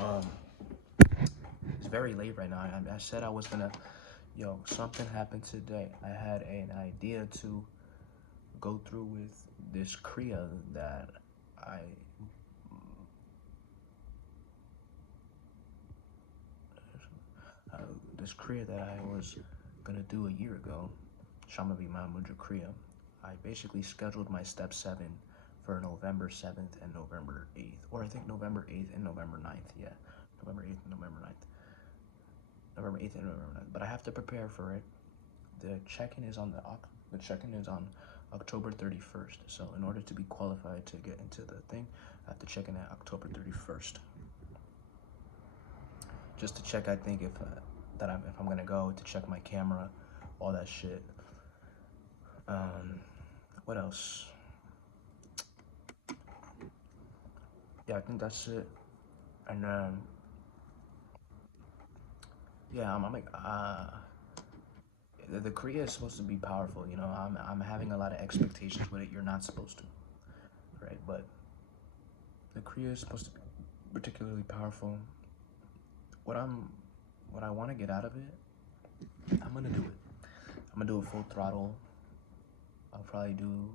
Um, it's very late right now. I said I was gonna, something happened today. I had an idea to go through with this Kriya that I, uh, this Kriya that I was gonna do a year ago, Shamavi Mahmudra Kriya. I basically scheduled my step 7 for November 7th and November 8th, or I think November 8th and November 9th. Yeah, November 8th and November 9th. November 8th and November 9th. But I have to prepare for it. The check-in is on the check-in is on October 31st. So in order to be qualified to get into the thing, I have to check in at October 31st. Just to check, I think if I'm gonna go, to check my camera, all that shit. What else? Yeah, I think that's it. And yeah, I'm like the Korea is supposed to be powerful. I'm having a lot of expectations with it. You're not supposed to, right? But the Korea is supposed to be particularly powerful. What I'm, what I want to get out of it, I'm gonna do it. I'm gonna do it full throttle. I'll probably do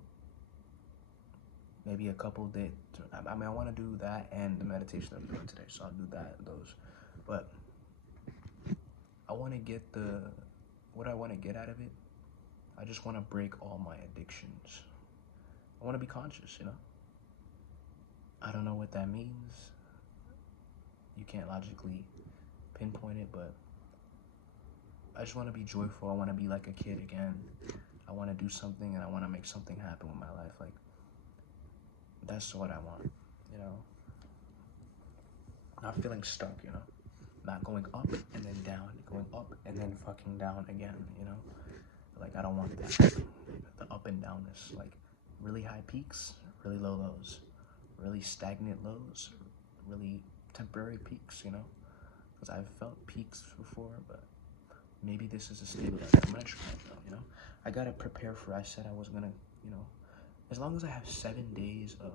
maybe a couple days. I mean, I want to do that and the meditation I'm doing today, so I'll do those. But I want to get what I want to get out of it. I just want to break all my addictions. I want to be conscious, I don't know what that means. You can't logically pinpoint it, but I just want to be joyful. I want to be like a kid again. I want to do something and I want to make something happen with my life. Like, that's what I want, Not feeling stuck, Not going up and then down, going up and then fucking down again, Like, I don't want that. The up and downness, like really high peaks, really low lows, really stagnant lows, really temporary peaks, Because I've felt peaks before, but maybe this is a stabilizer. I'm gonna try it though, I gotta prepare for. I said I was gonna, as long as I have 7 days of,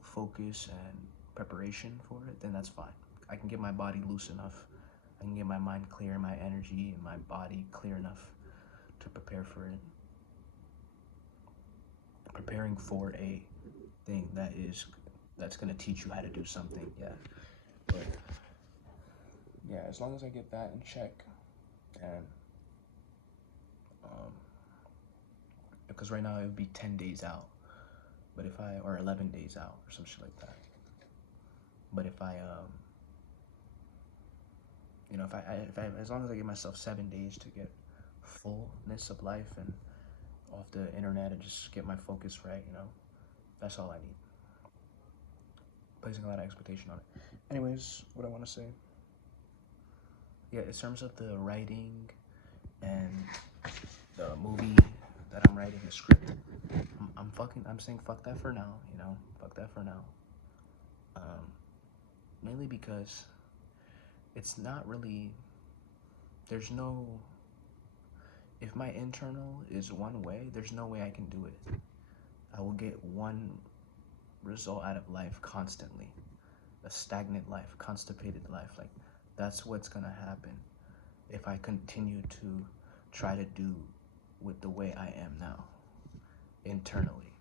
focus and preparation for it, then that's fine. I can get my body loose enough. I can get my mind clear, my energy and my body clear enough to prepare for it. Preparing for a thing that's gonna teach you how to do something, yeah. But yeah, as long as I get that in check, and because right now it would be 10 days out, but or 11 days out or some shit like that. But if I as long as I give myself 7 days to get fullness of life and off the internet and just get my focus right, that's all I need. Placing a lot of expectation on it. Anyways, what I want to say, yeah, in terms of the writing and the movie that I'm writing, the script, I'm saying fuck that for now, fuck that for now. Mainly because it's not really, there's no, if my internal is one way, there's no way I can do it. I will get one result out of life constantly. A stagnant life, constipated life. Like, that's what's gonna happen if I continue to try to do with the way I am now, internally.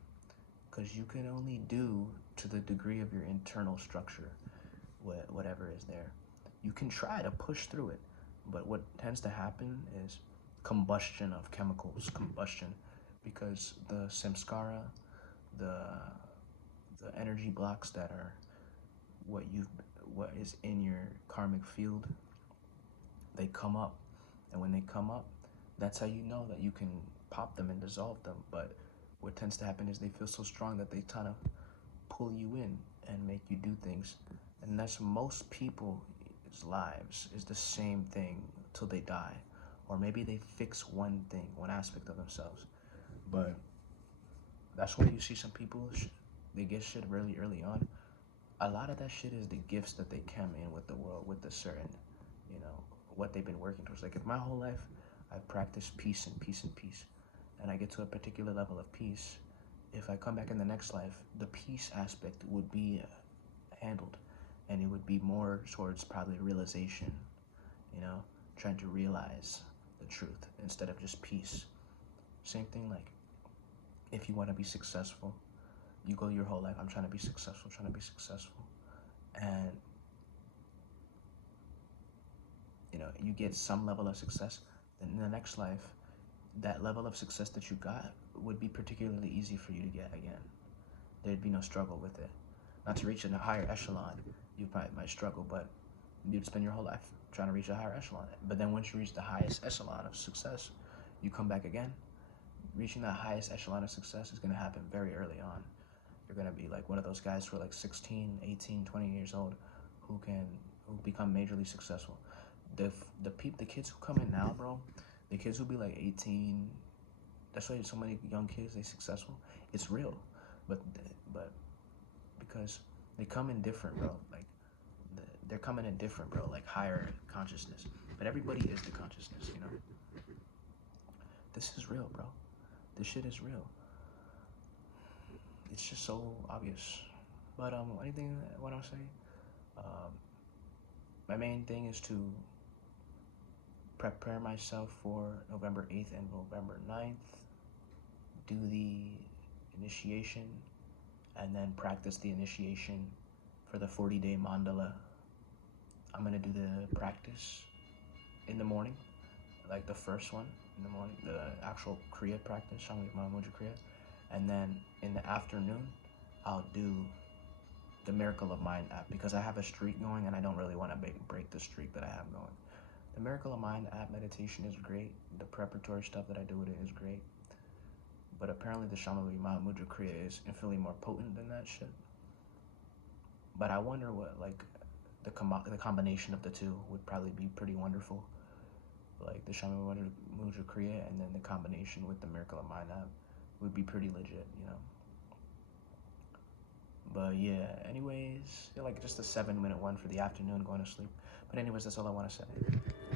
Because you can only do to the degree of your internal structure, whatever is there. You can try to push through it, but what tends to happen is combustion of chemicals, because the samskara, the energy blocks that are what is in your karmic field, they come up, and when they come up, that's how you know that you can pop them and dissolve them. But what tends to happen is they feel so strong that they kind of pull you in and make you do things, and that's most people's lives is the same thing till they die, or maybe they fix one thing, one aspect of themselves. But that's why you see some people, they get shit really early on. A lot of that shit is the gifts that they come in with the world, with the certain, what they've been working towards. Like, if my whole life I've practiced peace and peace and peace, and I get to a particular level of peace, if I come back in the next life, the peace aspect would be handled. and it would be more towards probably realization, you know, trying to realize the truth instead of just peace. Same thing, like, if you want to be successful, you go your whole life, I'm trying to be successful, trying to be successful. And, you know, you get some level of success, then in the next life, that level of success that you got would be particularly easy for you to get again. There'd be no struggle with it. Not to reach a higher echelon, you probably might struggle, but you'd spend your whole life trying to reach a higher echelon. But then once you reach the highest echelon of success, you come back again. Reaching that highest echelon of success is going to happen very early on. You're going to be like one of those guys who are like 16, 18, 20 years old who become majorly successful. The kids who come in now, bro, the kids who be like 18, that's why so many young kids, they successful. It's real. But because they come in different, bro. Like, they're coming in different, bro. Like, higher consciousness. But everybody is the consciousness, you know? This is real, bro. This shit is real. It's just so obvious. But anything I want to say? My main thing is to prepare myself for November 8th and November 9th. Do the initiation, and then practice the initiation for the 40-day mandala. I'm gonna do the practice in the morning, like the first one in the morning, the actual Kriya practice, Shangri-Ma Mudra Kriya. And then in the afternoon, I'll do the Miracle of Mind app, because I have a streak going and I don't really want to break the streak that I have going. The Miracle of Mind app meditation is great. The preparatory stuff that I do with it is great. But apparently the Shangri-Ma Mudra Kriya is infinitely more potent than that shit. But I wonder what, like, the combination of the two would probably be pretty wonderful. Like the Shangri-Ma Mudra Kriya and then the combination with the Miracle of Mind app would be pretty legit, you know. But yeah, anyways, like just a 7-minute one for the afternoon going to sleep. But anyways, that's all I want to say.